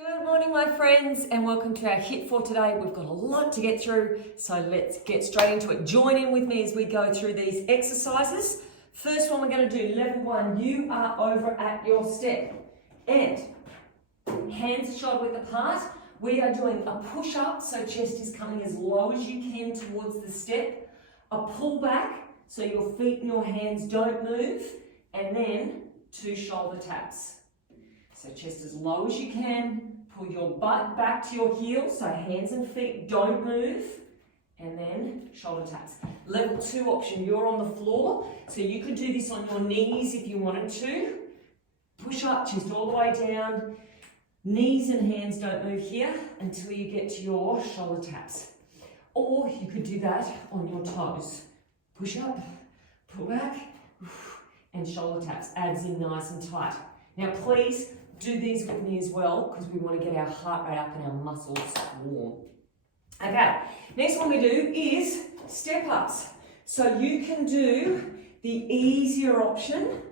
Good morning, my friends, and welcome to our HIT for today. We've got a lot to get through, so let's get straight into it. Join in with me as we go through these exercises. First one we're going to do, level 1, you are over at your step. And hands are shoulder width apart. We are doing a push-up, so chest is coming as low as you can towards the step. A pull back, so your feet and your hands don't move. And then 2 shoulder taps. So chest as low as you can, pull your butt back to your heels, so hands and feet don't move, and then shoulder taps. Level 2 option, you're on the floor, so you could do this on your knees if you wanted to. Push up, chest all the way down, knees and hands don't move here until you get to your shoulder taps. Or you could do that on your toes. Push up, pull back, and shoulder taps, abs in nice and tight. Now please, do these with me as well because we want to get our heart rate up and our muscles warm. Okay, next one we do is step ups. So you can do the easier option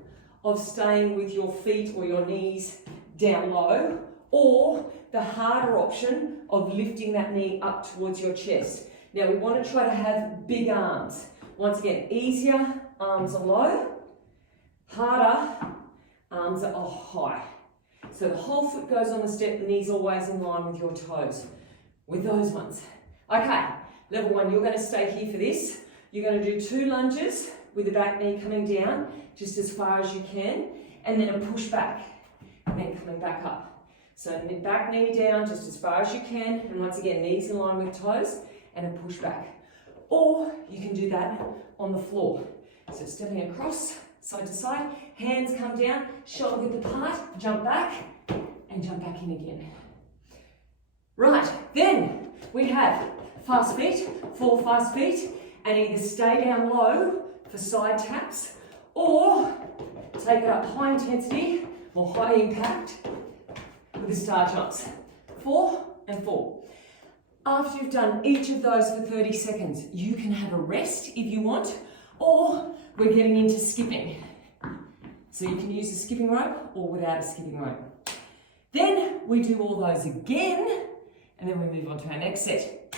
of staying with your feet or your knees down low, or the harder option of lifting that knee up towards your chest. Now we want to try to have big arms. Once again, easier, arms are low, harder, arms are high. So the whole foot goes on the step, the knees always in line with your toes. With those ones. Okay, level 1, you're going to stay here for this. You're going to do 2 lunges with the back knee coming down just as far as you can, and then a push back, and then coming back up. So back knee down just as far as you can, and once again, knees in line with toes, and a push back. Or you can do that on the floor. So stepping across, side to side, hands come down, shoulder width apart, jump back, and jump back in again. Right, then we have fast feet, 4 fast feet, and either stay down low for side taps, or take it up high intensity or high impact with the star jumps. 4 and 4. After you've done each of those for 30 seconds, you can have a rest if you want, or we're getting into skipping. So you can use a skipping rope or without a skipping rope. Then we do all those again, and then we move on to our next set.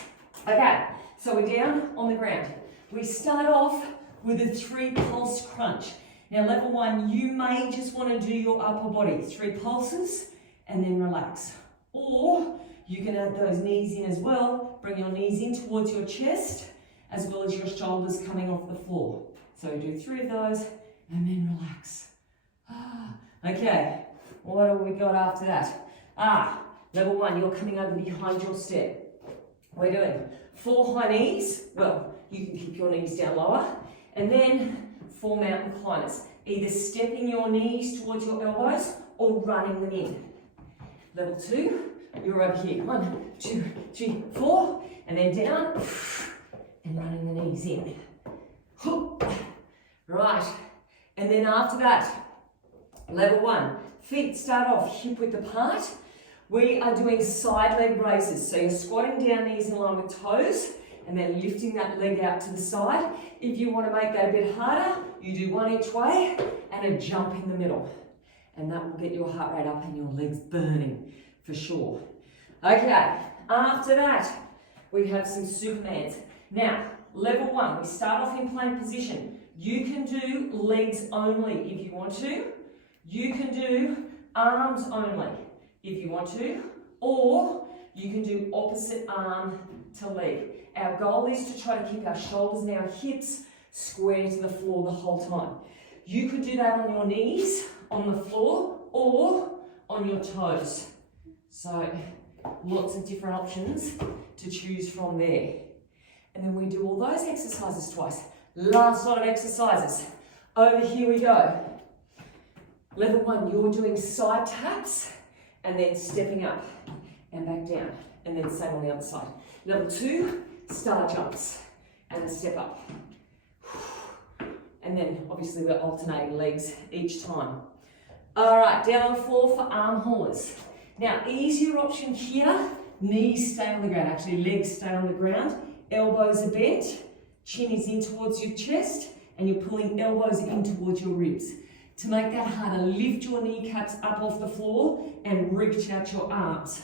Okay, so we're down on the ground. We start off with a 3 pulse crunch. Now level 1, you may just want to do your upper body, 3 pulses, and then relax. Or you can add those knees in as well, bring your knees in towards your chest, as well as your shoulders coming off the floor. So do 3 of those, and then relax. Okay, what have we got after that? Level 1, you're coming over behind your step. We're doing 4 high knees. Well, you can keep your knees down lower. And then 4 mountain climbers. Either stepping your knees towards your elbows or running them in. Level 2, you're over here. 1, 2, 3, 4. And then down. And running the knees in. Right. And then after that, level 1, feet start off hip width apart. We are doing side leg raises. So you're squatting down, knees in line with toes, and then lifting that leg out to the side. If you want to make that a bit harder, you do 1 each way and a jump in the middle. And that will get your heart rate up and your legs burning for sure. Okay, after that, we have some Supermans. Now, level 1, we start off in plank position. You can do legs only if you want to. You can do arms only if you want to. Or you can do opposite arm to leg. Our goal is to try to keep our shoulders and our hips square to the floor the whole time. You could do that on your knees, on the floor, or on your toes. So lots of different options to choose from there. And then we do all those exercises twice. Last lot of exercises. Over here we go. Level 1, you're doing side taps and then stepping up and back down. And then same on the other side. Level 2, star jumps and a step up. And then obviously we're alternating legs each time. All right, down on the floor for arm haulers. Now, easier option here, knees stay on the ground. Actually, legs stay on the ground. Elbows are bent. Chin is in towards your chest, and you're pulling elbows in towards your ribs. To make that harder, lift your kneecaps up off the floor and reach out your arms.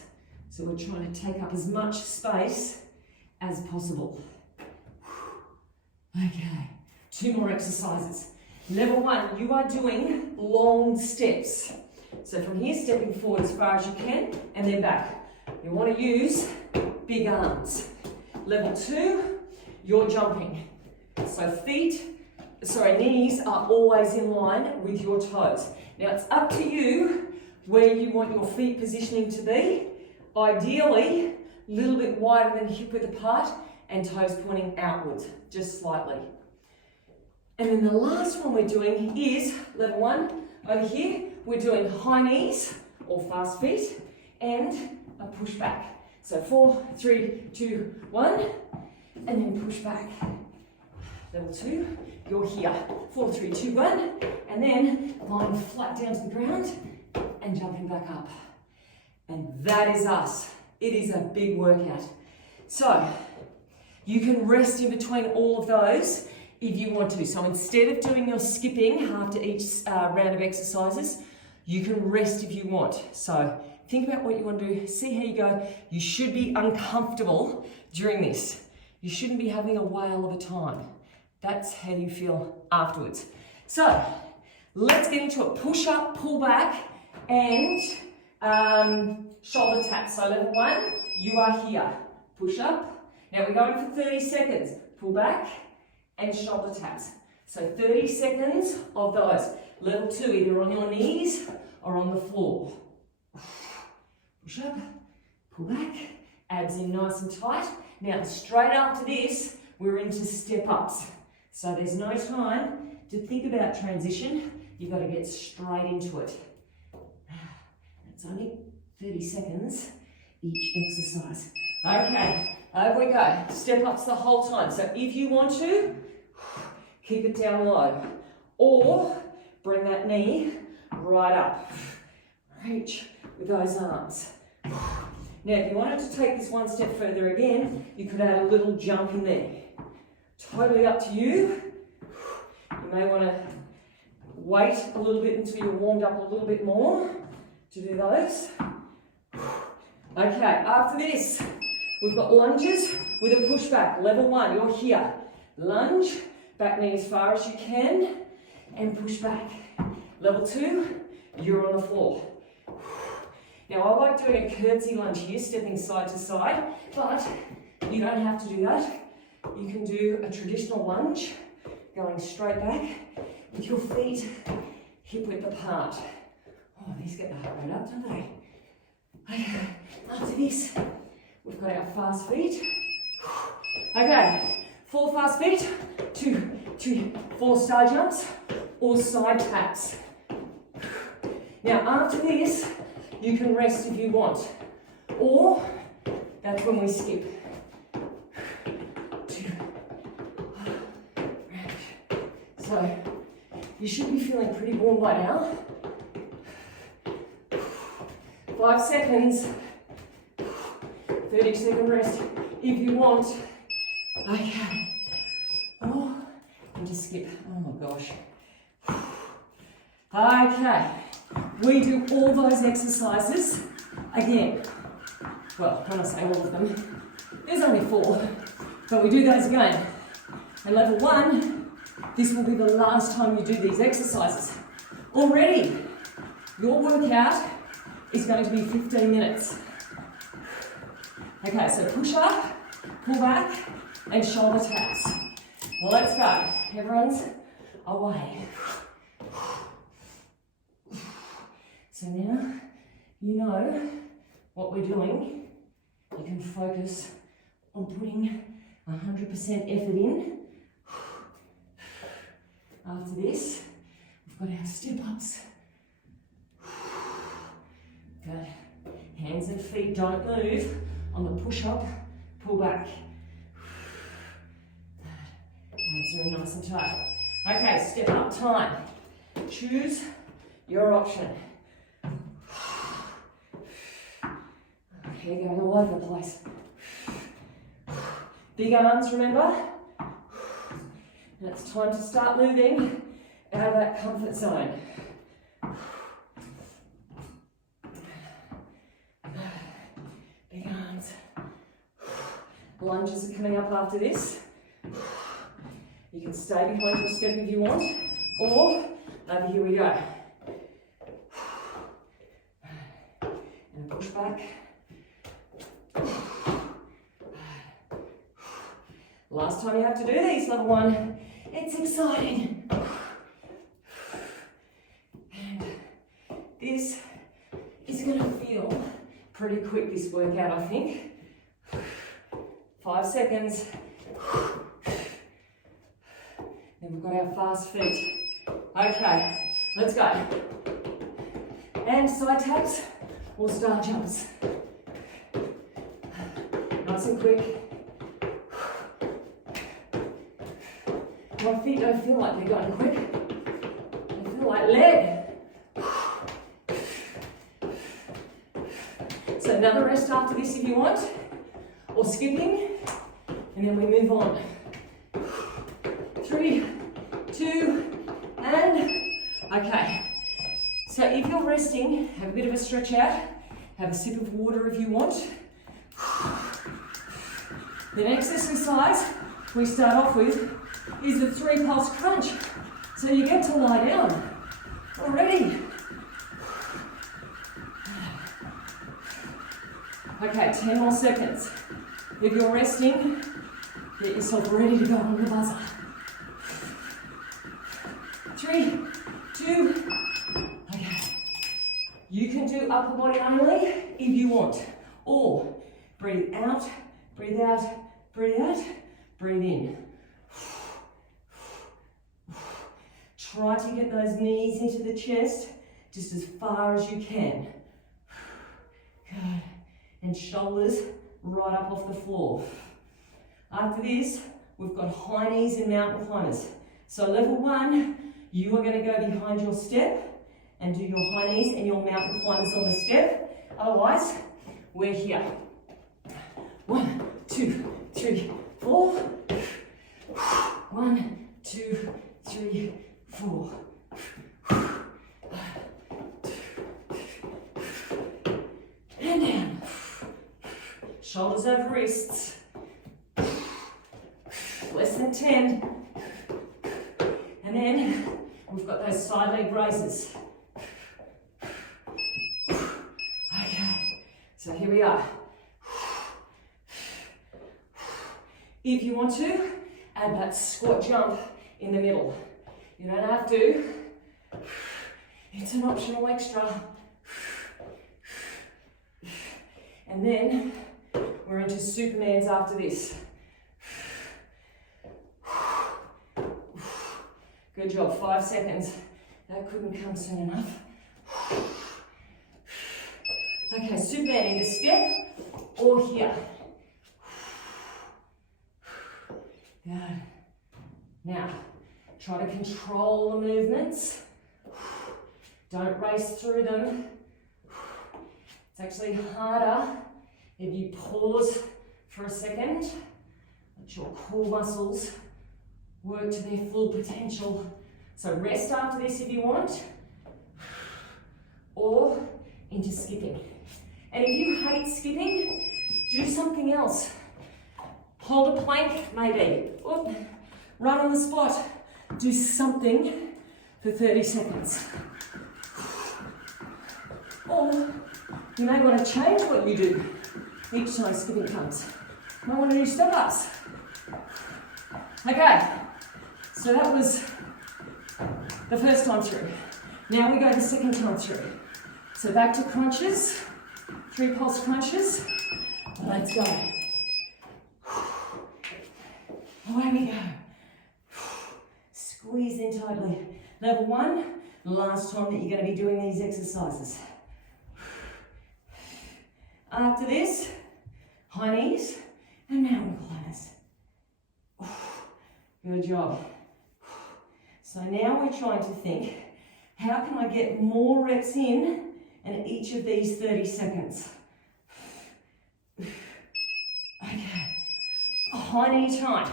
So we're trying to take up as much space as possible. Okay, 2 more exercises. Level 1, you are doing long steps. So from here, stepping forward as far as you can and then back. You want to use big arms. Level 2, you're jumping. So knees are always in line with your toes. Now it's up to you where you want your feet positioning to be. Ideally, a little bit wider than hip width apart and toes pointing outwards, just slightly. And then the last one we're doing is level 1. Over here, we're doing high knees or fast feet and a push back. So 4, 3, 2, 1, and then push back. Level 2, you're here. 4, 3, 2, 1, and then lying flat down to the ground and jumping back up. And that is us. It is a big workout. So you can rest in between all of those if you want to. So instead of doing your skipping after each round of exercises, you can rest if you want. So think about what you want to do, see how you go. You should be uncomfortable during this. You shouldn't be having a whale of a time. That's how you feel afterwards. So let's get into it. Push up, pull back, and shoulder tap. So level 1, you are here. Push up. Now we're going for 30 seconds. Pull back and shoulder taps. So 30 seconds of those. Level 2, either on your knees or on the floor. Push up, pull back, abs in nice and tight. Now straight after this, we're into step ups. So there's no time to think about transition. You've got to get straight into it. It's only 30 seconds each exercise. Okay, over we go. Step ups the whole time. So if you want to, keep it down low. Or bring that knee right up. Reach with those arms. Now, if you wanted to take this one step further again, you could add a little jump in there. Totally up to you. You may want to wait a little bit until you're warmed up a little bit more to do those. Okay, after this, we've got lunges with a push back. Level 1, you're here. Lunge, back knee as far as you can, and push back. Level 2, you're on the floor. Now, I like doing a curtsy lunge here, stepping side to side, but you don't have to do that. You can do a traditional lunge, going straight back with your feet hip width apart. Oh, these get the heart rate up, don't they? Okay, after this, we've got our fast feet. Okay, 4 fast feet, 2, 4 star jumps, or side taps. Now, after this, you can rest if you want, or that's when we skip. 2, so you should be feeling pretty warm by now. 5 seconds, 30-second rest if you want. Okay. Oh, and just skip. Oh my gosh. Okay. We do all those exercises again. Well, when I say all of them, there's only 4, but we do those again. And level 1, this will be the last time you do these exercises. Already, your workout is going to be 15 minutes. Okay, so push up, pull back, and shoulder taps. Let's go. Everyone's away. So now you know what we're doing. You can focus on putting 100% effort in. After this, we've got our step ups. Good. Hands and feet don't move on the push up, pull back. Arms are nice and tight. Okay, step up time. Choose your option. Okay, going all over the place. Big arms, remember? And it's time to start moving out of that comfort zone. Lunges are coming up after this. You can stay behind your step if you want, or over here we go. And push back. Last time you have to do these, level 1. It's exciting. And this is going to feel pretty quick, this workout, I think. 5 seconds. Then we've got our fast feet. Okay, let's go. And side taps or star jumps. Nice and quick. My feet don't feel like they're going quick. They feel like lead. So another rest after this if you want, or skipping, and then we move on. 3, 2, and okay. So if you're resting, have a bit of a stretch out, have a sip of water if you want. The next exercise we start off with is the 3 pulse crunch. So you get to lie down already. Okay, 10 more seconds. If you're resting, get yourself ready to go on the buzzer. 3, 2, okay. You can do upper body only if you want, or breathe out, breathe out, breathe out, breathe in. Try to get those knees into the chest just as far as you can. Good. And shoulders right up off the floor. After this, we've got high knees and mountain climbers. So level 1, you are going to go behind your step and do your high knees and your mountain climbers on the step. Otherwise, we're here. 1, 2, 3, 4. 1, 2, 3, 4. And down. Shoulders over wrists. Less than 10. And then we've got those side leg raises. Okay, so here we are. If you want to, add that squat jump in the middle. You don't have to. It's an optional extra. And then we're into Supermans after this. Good job, 5 seconds. That couldn't come soon enough. Okay, Superman either step or here. Good. Now, try to control the movements. Don't race through them. It's actually harder if you pause for a second. Let your core muscles work to their full potential. So rest after this if you want, or into skipping. And if you hate skipping, do something else. Hold a plank, maybe. Oop. Run on the spot. Do something for 30 seconds. Or you may want to change what you do each time skipping comes. You might want to do step-ups. Okay, so that was the first time through. Now we go the second time through. So back to crunches, 3 pulse crunches. Let's go. Away we go. Squeeze in tightly. Level 1, last time that you're going to be doing these exercises. After this, high knees and mountain climbers. Good job. So now we're trying to think, how can I get more reps in each of these 30 seconds? Okay. A high knee time.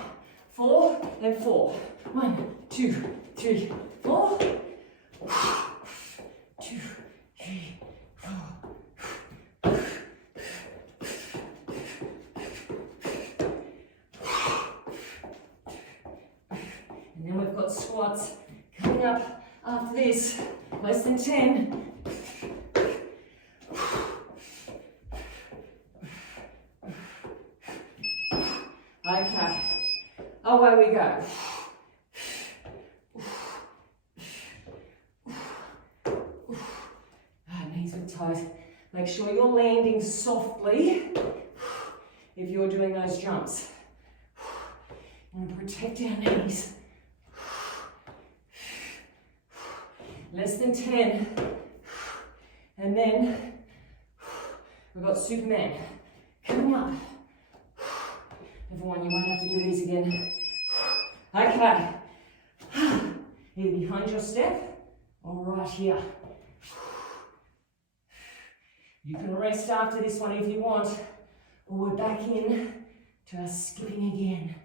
4 and 4. 1, 2, 3, 4. 2, 3, 4. squats. Coming up after this, less than 10. Okay, away we go. Knees and toes. Make sure you're landing softly if you're doing those jumps. And protect our knees. Less than 10. And then we've got Superman coming up. Everyone, you won't have to do these again. Okay. Either behind your step or right here. You can rest after this one if you want, or we're back in to our skipping again.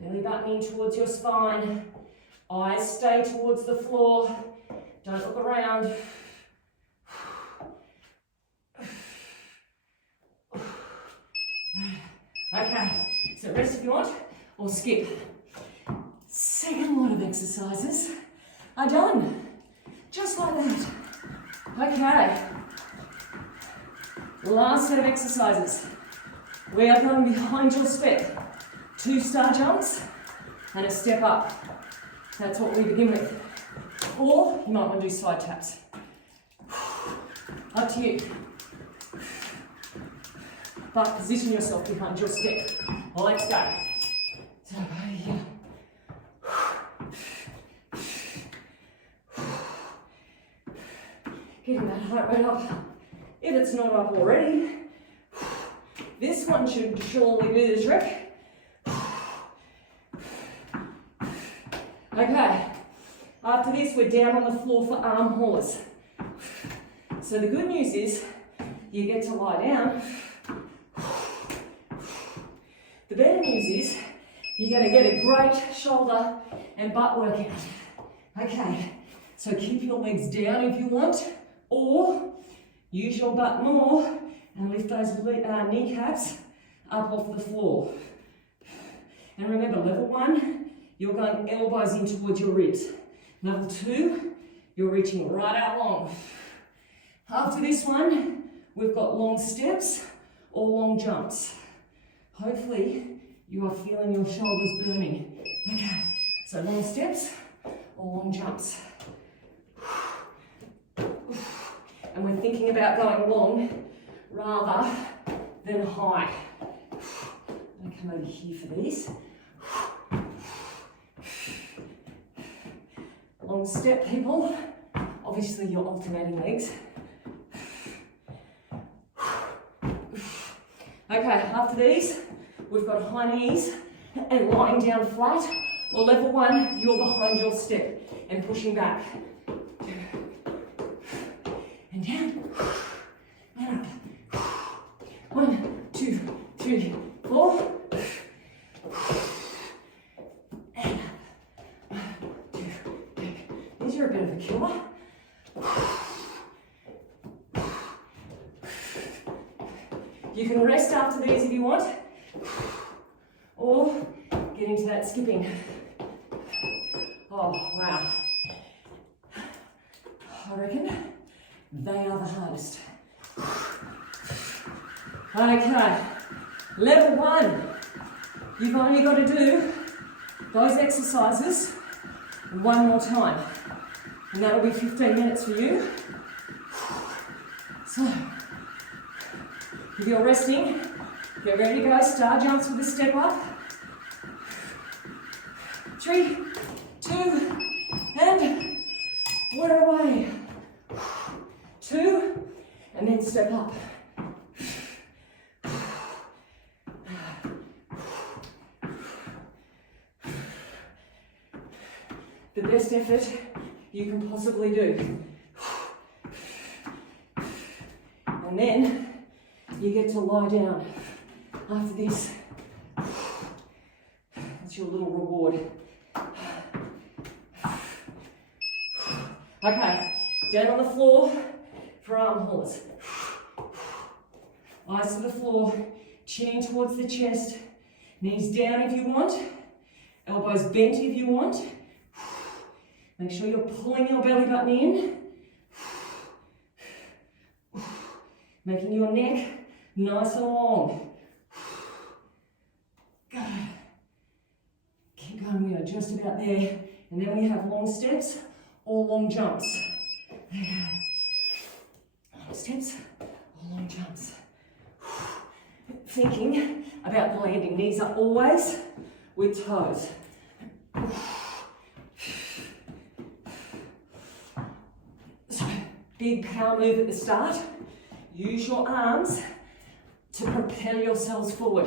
Belly button in towards your spine. Eyes stay towards the floor. Don't look around. Okay, so rest if you want, or skip. Second lot of exercises are done. Just like that. Okay. Last set of exercises. We are going behind your step. 2 star jumps and a step up. That's what we begin with. Or you might want to do side taps. Up to you. But position yourself behind your step. Let's go. So over here. Getting that heart rate up. If it's not up already, this one should surely do the trick. Okay, after this we're down on the floor for arm haulers. So the good news is you get to lie down. The better news is you're going to get a great shoulder and butt workout. Okay, so keep your legs down if you want, or use your butt more and lift those kneecaps up off the floor. And remember, level 1, you're going elbows in towards your ribs. Level 2, you're reaching right out long. After this one, we've got long steps or long jumps. Hopefully, you are feeling your shoulders burning. Okay, so long steps or long jumps. And we're thinking about going long rather than high. I'm going to come over here for these. Long step, people. Obviously, you're alternating legs. Okay, after these, we've got high knees and lying down flat. Or level 1, you're behind your step and pushing back. And down, and up. 1, 2, 3, 4. And up. 1, 2, 3. These are a bit of a killer. You can rest after these if you want, or get into that skipping. Oh, wow. I reckon they are the hardest. Okay, level 1. You've only got to do those exercises one more time. And that'll be 15 minutes for you. So, if you're resting, get ready to go. Star jumps with a step up. 3, 2, and we're away. 2, and then step up. The best effort you can possibly do. And then you get to lie down after this. That's your little reward. Okay, down on the floor for arm haulers. Eyes to the floor, chin in towards the chest, Knees down if you want. Elbows bent if you want. Make sure you're pulling your belly button in. Making your neck nice and long. Go. Keep going, we are just about there. And then we have long steps or long jumps. There you go. Long steps or long jumps. Thinking about the landing. Knees are always with toes. So, big power move at the start. Use your arms to propel yourselves forward.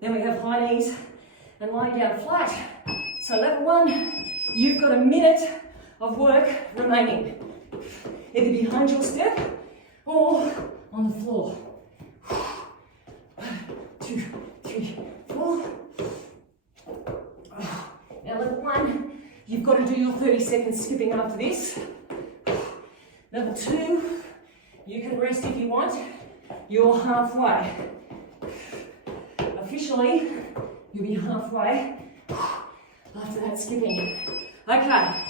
Then we have high knees and lying down flat. So level 1, you've got a minute of work remaining. Either behind your step or on the floor. 1, 2, 3, 4. Now level 1, you've got to do your 30 seconds skipping after this. Level 2, you can rest if you want. You're halfway. Officially, you'll be halfway after that skipping. Okay,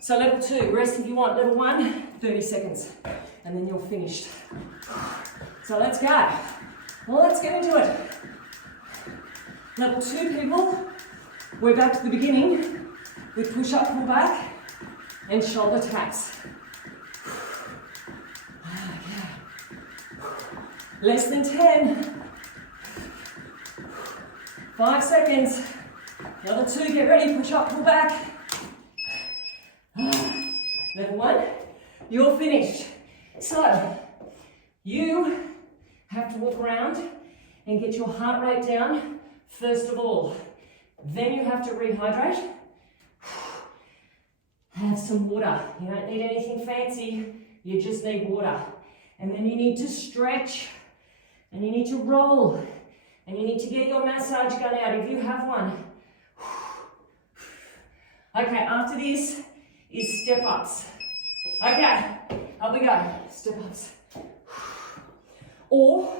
so level 2, rest if you want. Level 1, 30 seconds, and then you're finished. So let's go. Well, let's get into it. Level 2 people, we're back to the beginning with push up, pull back, and shoulder taps. Okay. Less than 10. 5 seconds. Level 2, get ready, push up, pull back. Level 1, you're finished. So, you have to walk around and get your heart rate down first of all. Then you have to rehydrate. Have some water. You don't need anything fancy, you just need water. And then you need to stretch, and you need to roll, and you need to get your massage gun out if you have one. Okay, after this is step ups. Okay, up we go, step ups. Or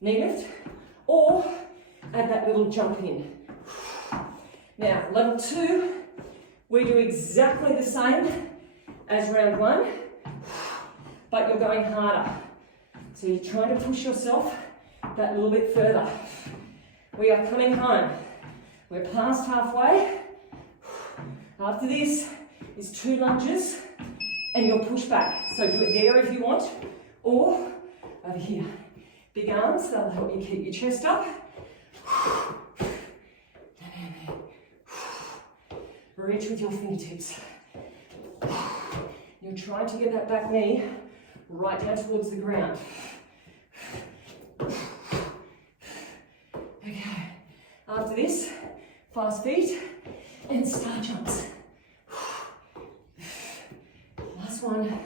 knee lift, or add that little jump in. Now, level 2, we do exactly the same as round 1, but you're going harder. So you're trying to push yourself that little bit further. We are coming home. We're past halfway. After this is 2 lunges and you'll push back. So do it there if you want, or over here. Big arms, that'll help you keep your chest up. Reach with your fingertips. You're trying to get that back knee right down towards the ground. Okay, after this, fast feet and star jumps. Last one.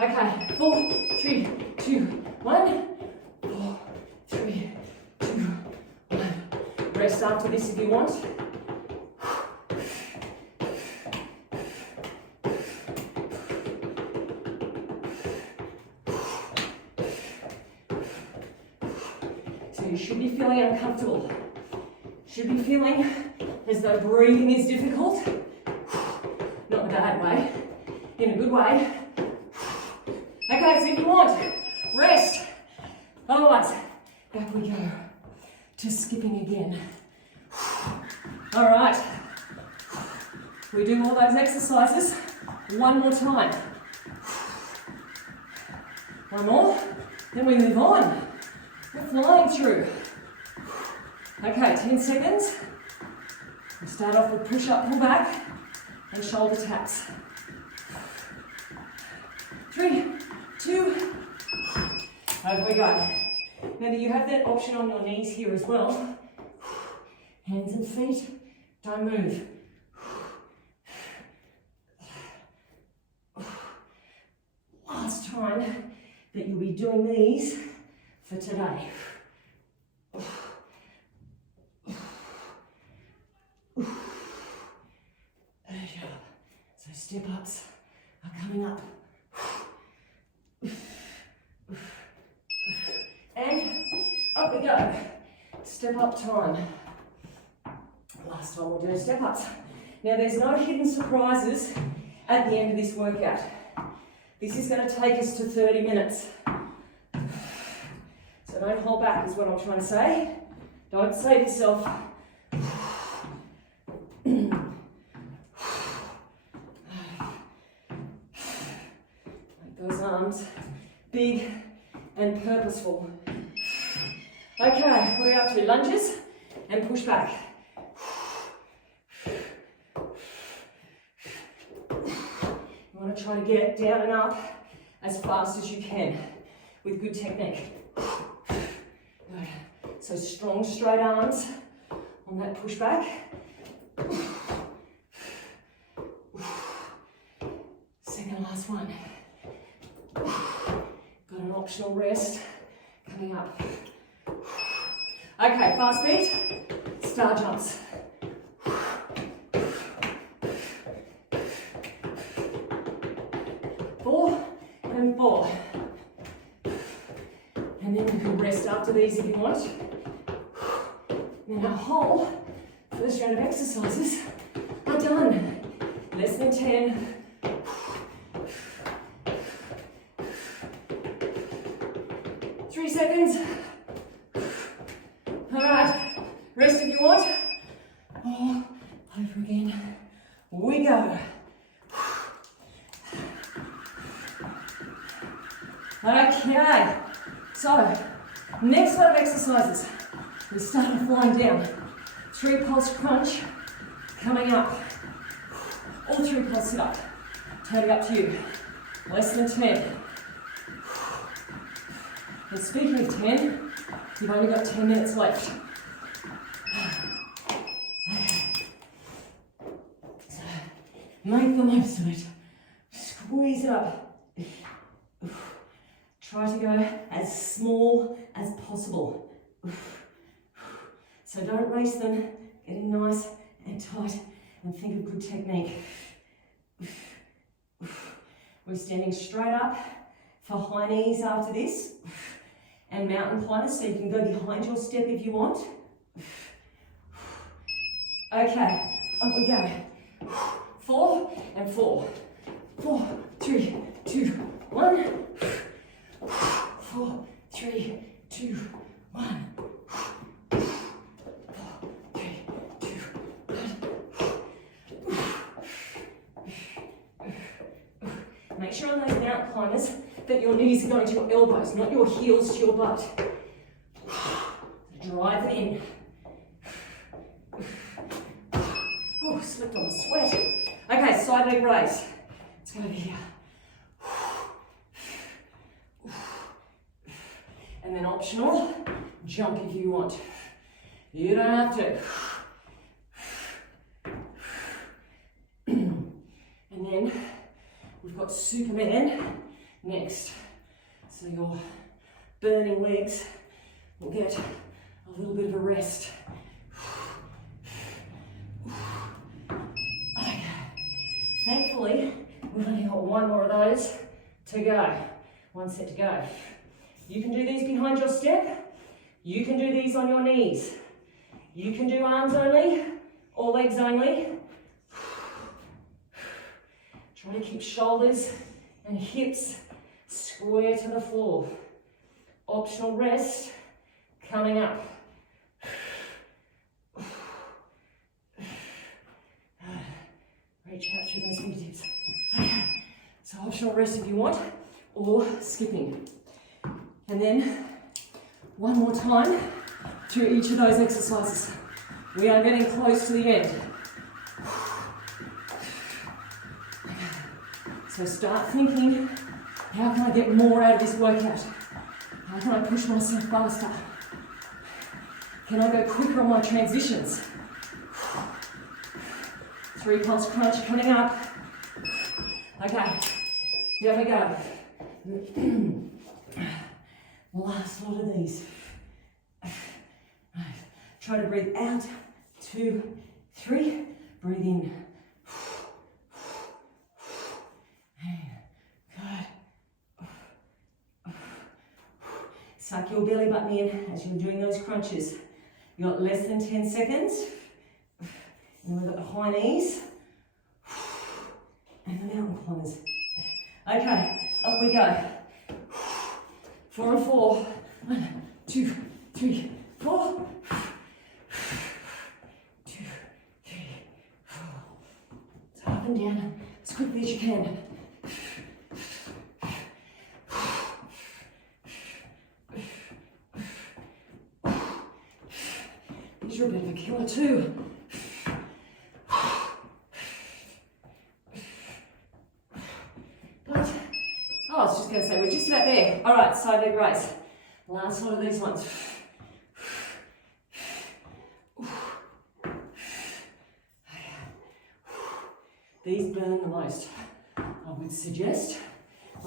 Okay, 4, 3, 2, 1. 4, 3, 2, 1. Rest after this if you want. You should be feeling uncomfortable. Should be feeling as though breathing is difficult. Not in a bad way, in a good way. Okay, so if you want, rest. Otherwise, back we go to skipping again. All right, we do all those exercises one more time. One more, then we move on. We're flying through. Okay, 10 seconds. We start off with push up, pull back, and shoulder taps. 3, 2, over we go. Now that you have that option on your knees here as well, hands and feet, don't move. Last time that you'll be doing these for today. There you go. So step ups are coming up. step up time. Last one we'll do step ups. Now there's no hidden surprises at the end of this workout. This is going to take us to 30 minutes. So don't hold back is what I'm trying to say. Don't save yourself. Make those arms big and purposeful. Okay, what are we up to? Lunges and push back. You want to try to get down and up as fast as you can with good technique. Good. So strong, straight arms on that push back. Second last one. Got an optional rest coming up. Okay, fast feet, star jumps. 4 and 4. And then you can rest after these if you want. Then our whole first round of exercises are done. Less than 10. Three seconds. All right, rest if you want. Or over again. We go. Okay, so next set of exercises. We start with lying down. 3 pulse crunch coming up. All 3 pulse sit up. Totally up to you. Less than 10. And speaking of 10, you've only got 10 minutes left. So make the most of it. Squeeze it up. Try to go as small as possible. So don't race them, getting nice and tight and think of good technique. We're standing straight up for high knees after this and mountain climbers, so you can go behind your step if you want. Okay, up we go. 4 and 4. 4, 3, 2, 1. 4, 3, 2, 1. 4, 3, 2, 1. Make sure on those mountain climbers that your knees are going to your elbows, not your heels to your butt. Drive it in. Oh, slipped on the sweat. Okay, side leg raise. Let's go over here. And then optional, jump if you want. You don't have to. And then we've got Superman next. So your burning legs will get a little bit of a rest. Okay. Thankfully, we've only got 1 more of those to go. 1 set to go. You can do these behind your step. You can do these on your knees. You can do arms only or legs only. Try to keep shoulders and hips square to the floor. Optional rest coming up. Reach out through those fingertips. Okay, so optional rest if you want, or skipping. And then, 1 more time through each of those exercises. We are getting close to the end. So start thinking, how can I get more out of this workout? How can I push myself faster? Can I go quicker on my transitions? 3 pulse crunch coming up. Okay, here we go. Last lot of these. Try to breathe out. 2, 3. Breathe in. Good. Suck your belly button in as you're doing those crunches. You got less than 10 seconds. And we've got the high knees. And the mountain climbers. Okay, up we go. 4 and 4. 1, 2, 3, 4. 2, 3, 4. So up and down as quickly as you can. These are a bit of a killer too. I was just going to say, we're just about there. All right, side leg raise. Last one of these ones. These burn the most, I would suggest.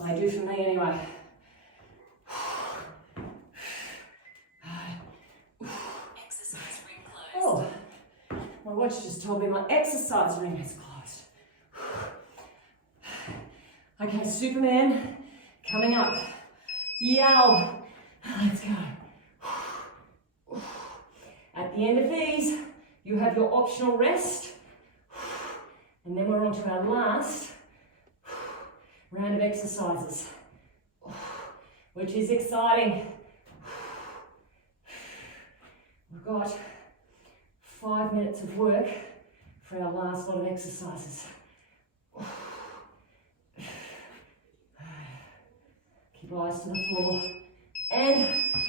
They do for me anyway. Exercise ring closed. Oh, my watch just told me my exercise ring is closed. Okay, Superman. Coming up. Yow. Let's go. At the end of these, you have your optional rest. And then we're on to our last round of exercises, which is exciting. We've got 5 minutes of work for our last lot of exercises. Keep your eyes to the floor. And,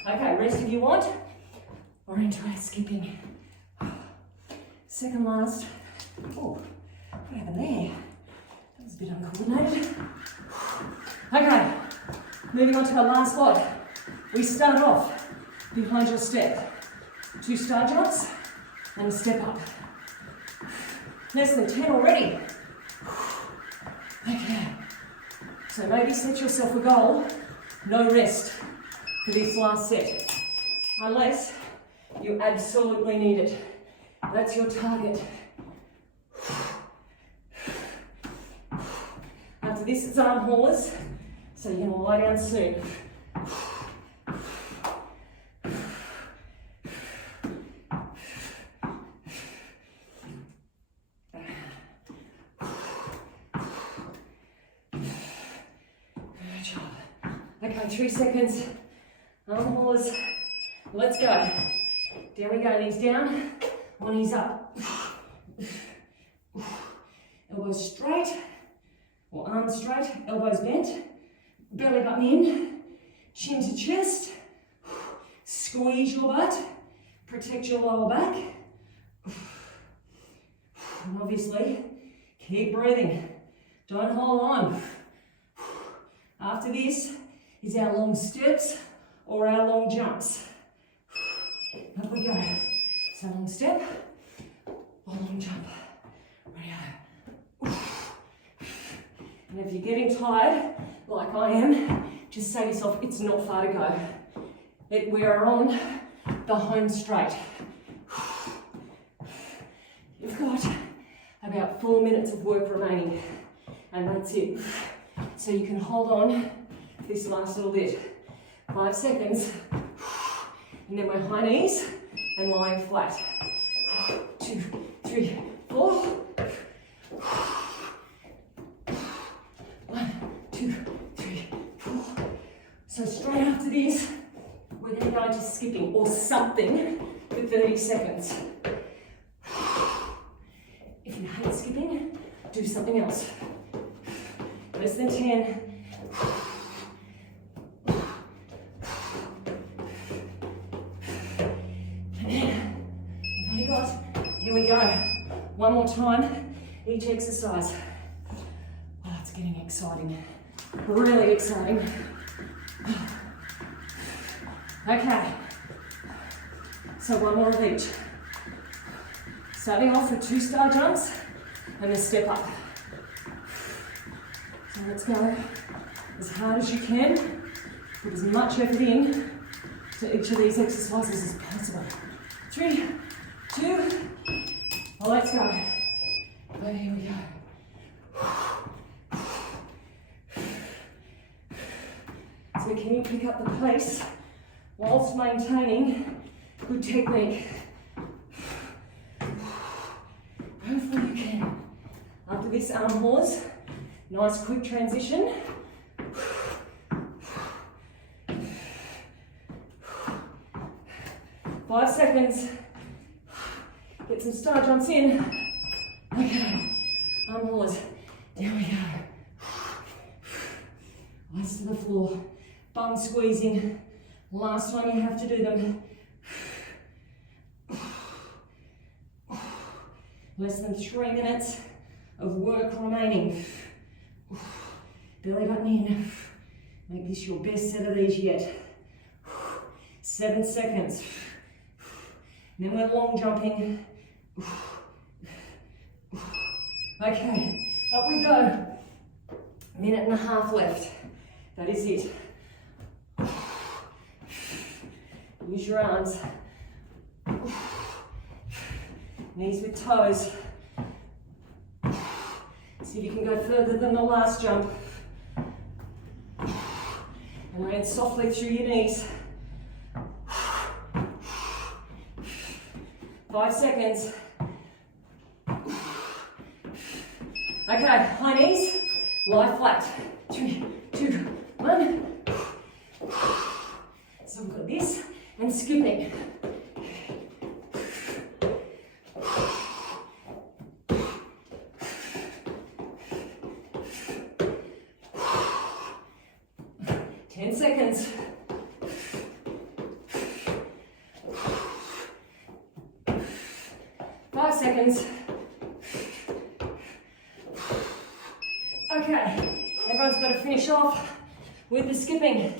okay, rest if you want. We're into our skipping. Second last. Oh, what happened there? That was a bit uncoordinated. Okay, moving on to our last lot. We start off behind your step. 2 star jumps and a step up. Less than 10 already. Okay, so maybe set yourself a goal. No rest for this last set, unless you absolutely need it. That's your target. After this, it's arm haulers, so you're going to lie down soon. Good job. Okay, 3 seconds. Arm haulers. Let's go. Down we go, knees down, one knee's up. Elbows straight, or arms straight, elbows bent. Belly button in, chin to chest. Squeeze your butt, protect your lower back. And obviously, keep breathing. Don't hold on. After this is our long steps or our long jumps. Up we go. So long step or long jump. Ready. And if you're getting tired, like I am, just say to yourself, it's not far to go. We are on the home straight. You've got about 4 minutes of work remaining, and that's it. So you can hold on this last little bit. 5 seconds, and then we're high knees and lying flat. 2, 3, 4. 1, 2, 3, 4. So straight after this, we're then going to skipping or something for 30 seconds. If you hate skipping, do something else. Less than 10. Here we go. One more time, each exercise. Oh, it's getting exciting. Really exciting. Okay. So one more of each. Starting off with 2 star jumps and a step up. So let's go as hard as you can. Put as much effort in to each of these exercises as possible. 3, 2, let's go. But here we go. So can you pick up the pace whilst maintaining good technique? this arm horse. Nice quick transition. 5 seconds. Get some star jumps in. Okay, arm horse. There we go. Eyes to the floor. Bum squeezing. Last time you have to do them. Less than 3 minutes of work remaining. Belly button in. Make this your best set of these yet. 7 seconds. And then we're long jumping. Okay, up we go. 1.5 minutes left. That is it. Use your arms. Knees with toes. See if you can go further than the last jump. And land softly through your knees. 5 seconds. Okay, high knees, lie flat. 3, 2, 1. So we've got this and skipping. Seconds. 5 seconds. Okay, everyone's got to finish off with the skipping.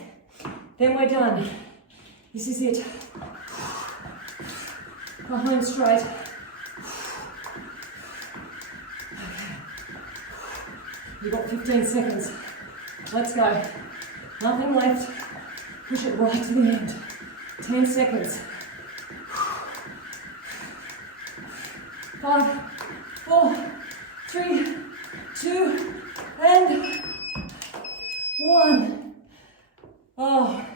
Then we're done. This is it. Go home straight. Okay. You've got 15 seconds. Let's go. Nothing left. Push it right to the end. 10 seconds. 5, 4, 3, 2, and 1. Oh,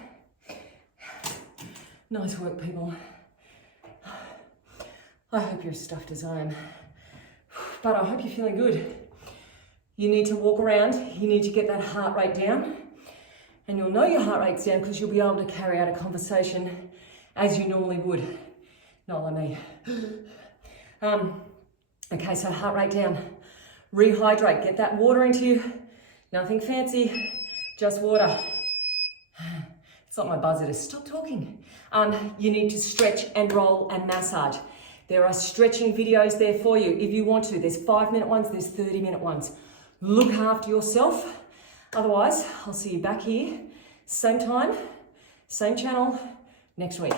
nice work, people. I hope you're as stuffed as I am, but I hope you're feeling good. You need to walk around. You need to get that heart rate down. And you'll know your heart rate's down because you'll be able to carry out a conversation as you normally would. Not like me. Okay, so heart rate down. Rehydrate, get that water into you. Nothing fancy, just water. It's not my buzzer to stop talking. You need to stretch and roll and massage. There are stretching videos there for you if you want to. There's 5-minute ones, there's 30-minute ones. Look after yourself. Otherwise, I'll see you back here, same time, same channel, next week.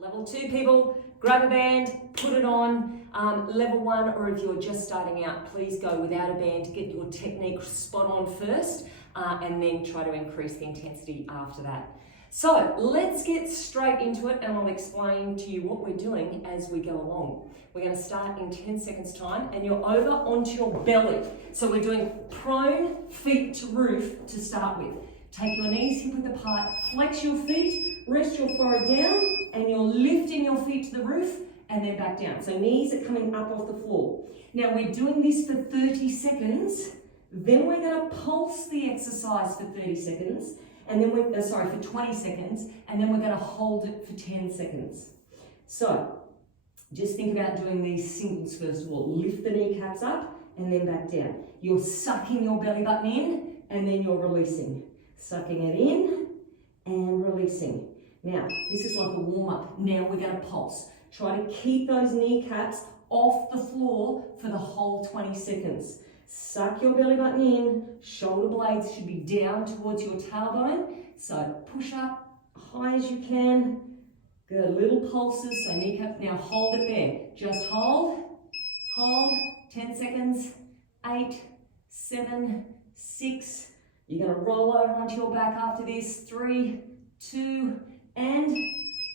Level 2 people, grab a band, put it on. Level 1, or if you're just starting out, please go without a band, get your technique spot on first, and then try to increase the intensity after that. So let's get straight into it, and I'll explain to you what we're doing as we go along. We're going to start in 10 seconds time, and you're over onto your belly. So we're doing prone, feet to roof to start with. Take your knees hip width apart, flex your feet, rest your forehead down, and you're lifting your feet to the roof and then back down. So knees are coming up off the floor. Now we're doing this for 30 seconds, then we're going to pulse the exercise for 30 seconds, and then we're, for 20 seconds, and then we're going to hold it for 10 seconds. So just think about doing these singles first of all. Lift the kneecaps up and then back down. You're sucking your belly button in and then you're releasing. Sucking it in and releasing. Now, this is like a warm-up. Now we're going to pulse. Try to keep those kneecaps off the floor for the whole 20 seconds. Suck your belly button in. Shoulder blades should be down towards your tailbone. So push up high as you can. Good little pulses, so kneecap. Now hold it there. Just hold. Hold. 10 seconds. 8, 7, 6. You're going to roll over onto your back after this. 3, 2, and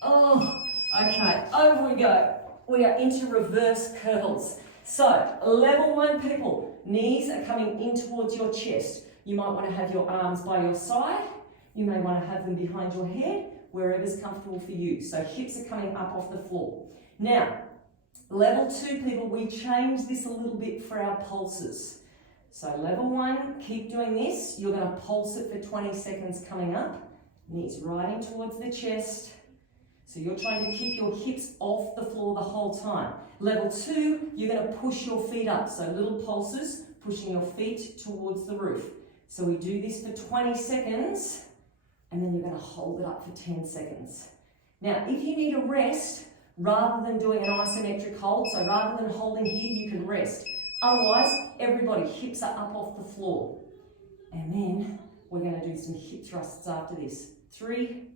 okay, over we go. We are into reverse curls. So, level 1 people, knees are coming in towards your chest. You might want to have your arms by your side. You may want to have them behind your head, wherever's comfortable for you. So hips are coming up off the floor. Now, Level 2, people, we changed this a little bit for our pulses. So level 1, keep doing this. You're going to pulse it for 20 seconds coming up. Knees right in towards the chest. So you're trying to keep your hips off the floor the whole time. Level 2, you're going to push your feet up. So little pulses, pushing your feet towards the roof. So we do this for 20 seconds, and then you're going to hold it up for 10 seconds. Now, if you need a rest, rather than doing an isometric hold, so rather than holding here, you can rest. Otherwise, everybody, hips are up off the floor. And then we're going to do some hip thrusts after this. 3,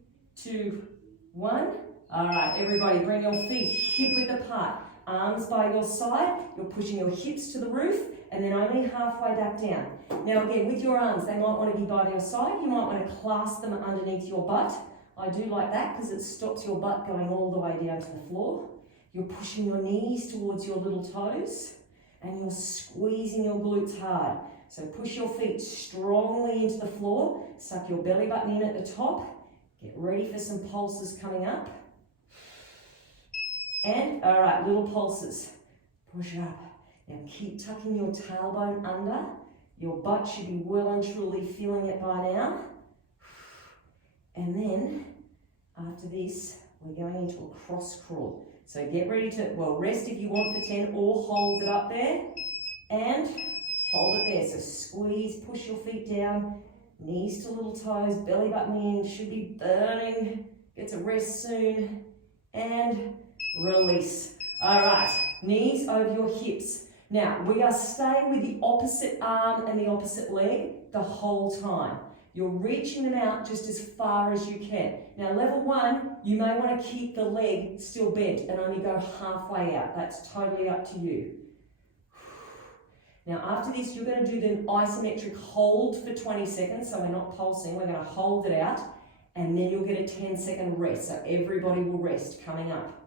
2, 1. All right, everybody, bring your feet hip width apart. Arms by your side. You're pushing your hips to the roof, and then only halfway back down. Now again, with your arms, they might want to be by your side. You might want to clasp them underneath your butt. I do like that because it stops your butt going all the way down to the floor. You're pushing your knees towards your little toes, and you're squeezing your glutes hard. So push your feet strongly into the floor. Suck your belly button in at the top. Get ready for some pulses coming up. And, all right, little pulses. Push it up. Now keep tucking your tailbone under. Your butt should be well and truly feeling it by now. And then, after this, we're going into a cross crawl. So get ready to, well, rest if you want for 10 or hold it up there. And hold it there. So squeeze, push your feet down. Knees to little toes, belly button in, should be burning. Get to rest soon. And release. All right, knees over your hips. Now, we are staying with the opposite arm and the opposite leg the whole time. You're reaching them out just as far as you can. Now, level 1, you may want to keep the leg still bent and only go halfway out. That's totally up to you. Now, after this, you're going to do the isometric hold for 20 seconds. So we're not pulsing, we're going to hold it out. And then you'll get a 10-second rest. So everybody will rest coming up.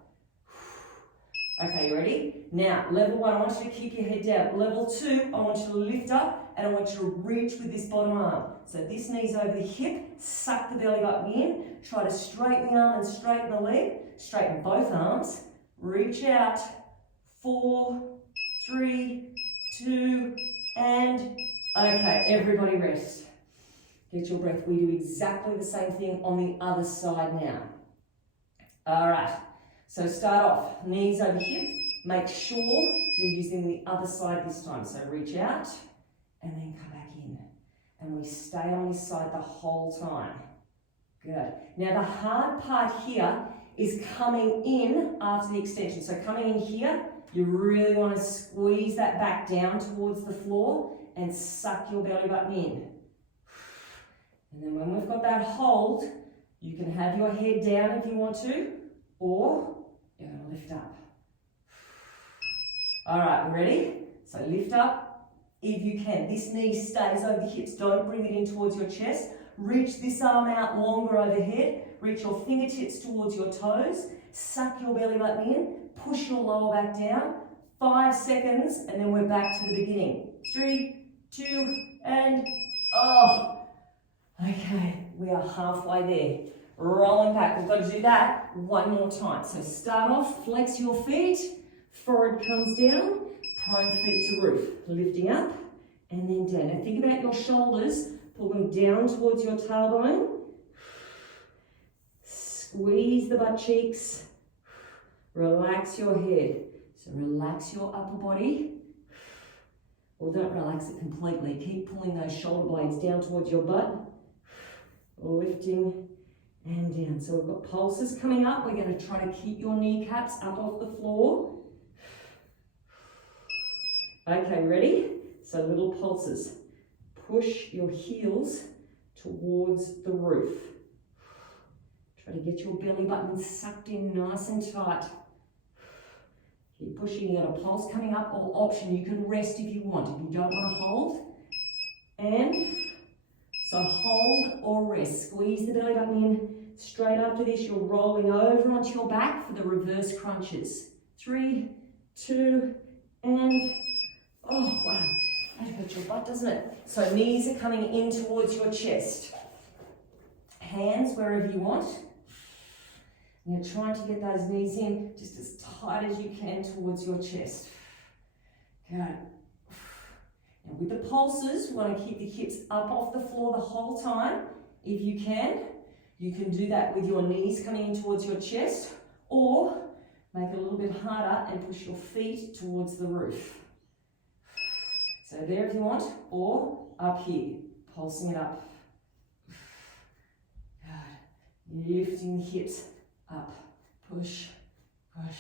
Okay, you ready? Now, level 1, I want you to keep your head down. Level 2, I want you to lift up and I want you to reach with this bottom arm. So this knee's over the hip, suck the belly button in, try to straighten the arm and straighten the leg, straighten both arms, reach out, 4, 3, 2, and okay, everybody rest. Get your breath. We do exactly the same thing on the other side now. All right. So start off, knees over hip. Make sure you're using the other side this time. So reach out and then come back in. And we stay on this side the whole time. Good. Now the hard part here is coming in after the extension. So coming in here, you really want to squeeze that back down towards the floor and suck your belly button in. And then when we've got that hold, you can have your head down if you want to, or you're going to lift up. All right, ready? So lift up if you can. This knee stays over the hips. Don't bring it in towards your chest. Reach this arm out longer overhead. Reach your fingertips towards your toes. Suck your belly button in. Push your lower back down. 5 seconds, and then we're back to the beginning. 3, 2, and oh. Okay, we are halfway there. Rolling back. We've got to do that one more time. So start off, flex your feet, forward comes down, prone feet to roof, lifting up and then down. Now think about your shoulders, pull them down towards your tailbone, squeeze the butt cheeks, relax your head. So relax your upper body, or don't relax it completely. Keep pulling those shoulder blades down towards your butt, lifting and down. So we've got pulses coming up. We're going to try to keep your kneecaps up off the floor. Okay, ready? So little pulses. Push your heels towards the roof. Try to get your belly button sucked in nice and tight. Keep pushing. You got a pulse coming up, or option. You can rest if you want. If you don't want to hold. And so hold or rest. Squeeze the belly button in. Straight after this, you're rolling over onto your back for the reverse crunches. 3, 2, and oh, wow. That hurts your butt, doesn't it? So knees are coming in towards your chest. Hands wherever you want. And you're trying to get those knees in just as tight as you can towards your chest. Good. And with the pulses, we want to keep the hips up off the floor the whole time. If you can do that with your knees coming in towards your chest, or make it a little bit harder and push your feet towards the roof. So there if you want, or up here, pulsing it up. Good. Lifting the hips up, push, push,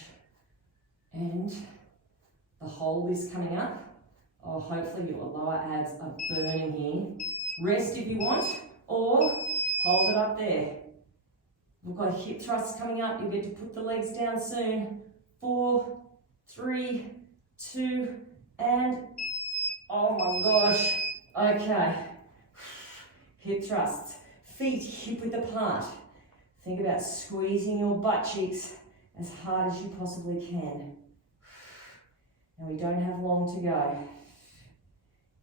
and the hold is coming up. Oh, hopefully your lower abs are burning here. Rest if you want, or hold it up there. We've got hip thrusts coming up. You'll get to put the legs down soon. 4, 3, 2, and oh my gosh. Okay. Hip thrusts. Feet hip width apart. Think about squeezing your butt cheeks as hard as you possibly can. And we don't have long to go.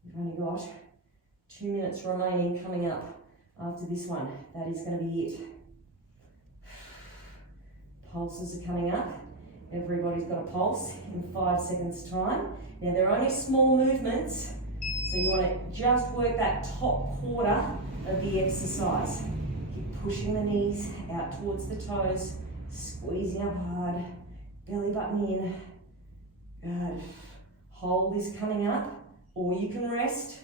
We've only got 2 minutes remaining coming up after this one. That is going to be it. Pulses are coming up. Everybody's got a pulse in 5 seconds time. Now they're only small movements, so you want to just work that top quarter of the exercise. Keep pushing the knees out towards the toes, squeezing up hard, belly button in. Good. Hold is coming up, or you can rest.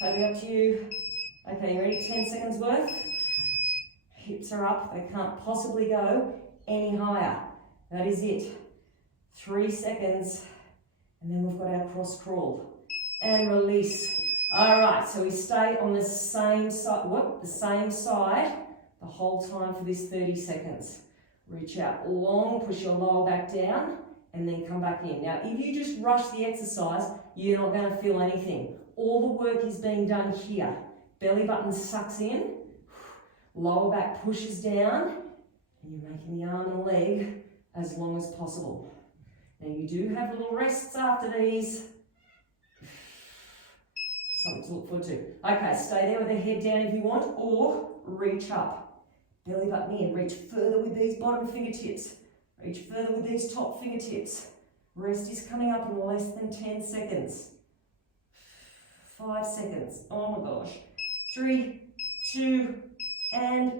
Totally up to you. Okay, you ready? 10 seconds worth. Hips are up, they can't possibly go any higher. That is it. 3 seconds, and then we've got our cross crawl. And release. All right, so we stay on the same side, the whole time for this 30 seconds. Reach out long, push your lower back down, and then come back in. Now, if you just rush the exercise, you're not going to feel anything. All the work is being done here. Belly button sucks in, lower back pushes down, and you're making the arm and leg as long as possible. Now you do have little rests after these. Something to look forward to. Okay, stay there with the head down if you want, or reach up. Belly button in, reach further with these bottom fingertips. Reach further with these top fingertips. Rest is coming up in less than 10 seconds. 5 seconds. Oh my gosh. 3, 2, and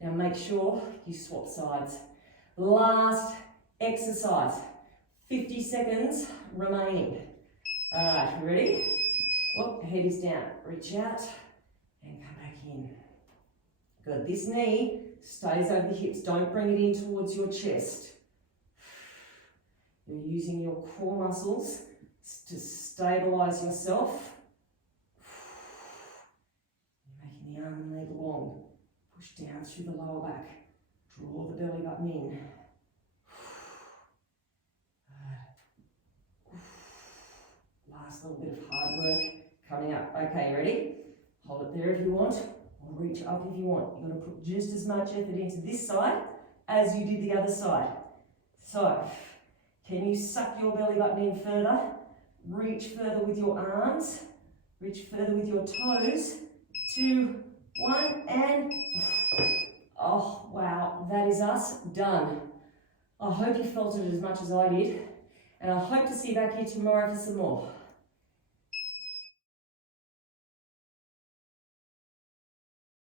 now make sure you swap sides. Last exercise. 50 seconds remaining. All right, ready? Well, head is down. Reach out and come back in. Good. This knee stays over the hips. Don't bring it in towards your chest. You're using your core muscles to stabilize yourself. You're making the arm and leg long. Push down through the lower back. Draw the belly button in. Last little bit of hard work coming up. Okay, ready? Hold it there if you want, or reach up if you want. You're going to put just as much effort into this side as you did the other side. So, can you suck your belly button in further? Reach further with your arms. Reach further with your toes. 2, 1, and oh, wow, that is us done. I hope you felt it as much as I did, and I hope to see you back here tomorrow for some more.